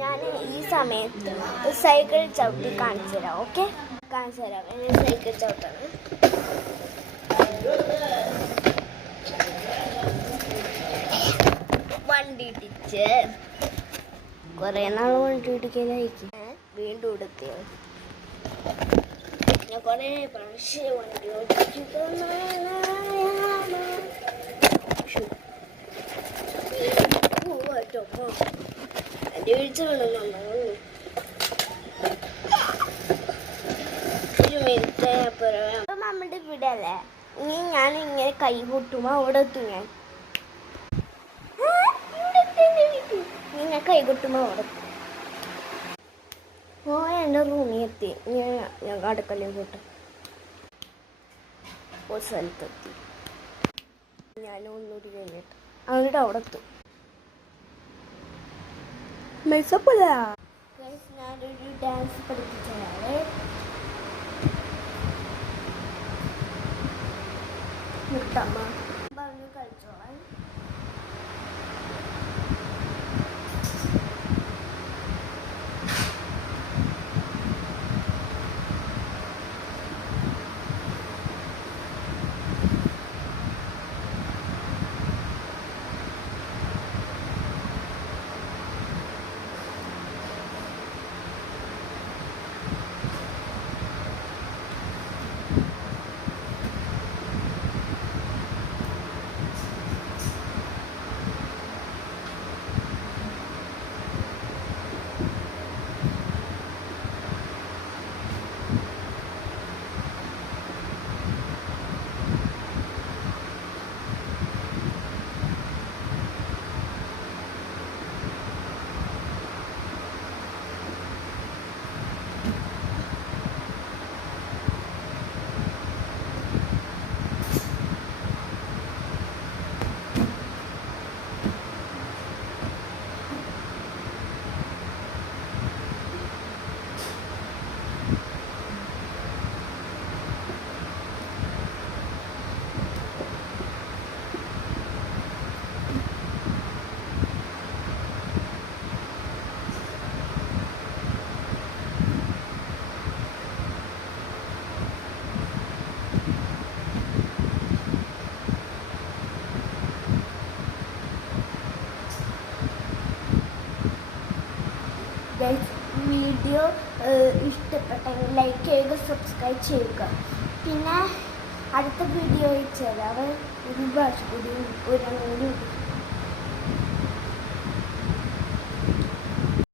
ഞാൻ ഈ സമയത്ത് സൈക്കിൾ ചവിട്ടി കാണിച്ചു തരാം. ഓക്കെ, കാണിച്ചു തരാം. സൈക്കിൾ ചവിട്ടാണ്. വണ്ടി ഇടിച്ച് കുറേ നാൾ വണ്ടി ഇടിക്കലായിരിക്കും. വീണ്ടും എടുക്കുക. ഞാൻ കുറേ പ്രാവശ്യം വണ്ടി ഓടിക്കുക. എൻ്റെ വീഴ്ച വേണമെന്നുണ്ടോ? ഒരു മിനിറ്റ് അപ്പം നമ്മുടെ ഇവിടെ അല്ലേ. ഇനി ഞാൻ ഇങ്ങനെ കൈ കൊട്ടുമ്പോൾ അവിടെ എത്തും. ഞാൻ കൈ കൊട്ടുമ്പോൾ അവിടെ എത്തും. ഓ, എൻ്റെ റൂമിൽ എത്തി. ഞാൻ അടുക്കളയിൽ പോട്ടെ. ഒരു സ്ഥലത്തെത്തി. ഞാൻ ഒന്നുകൂടി കഴിഞ്ഞിട്ട് അങ്ങോട്ട് അവിടെ എത്തും. ഞാനൊരു ഡാൻസ് പഠിപ്പിച്ചതാണ്. നിർത്തമ്മ പറഞ്ഞു കളിച്ചോളാൻ. വീഡിയോ ഇഷ്ടപ്പെട്ടെങ്കിൽ ലൈക്ക് ചെയ്യുക, സബ്സ്ക്രൈബ് ചെയ്യുക. പിന്നെ അടുത്ത വീഡിയോ വെച്ചാൽ അവർ ഒരു ഭാഷ കൂടി ഒരു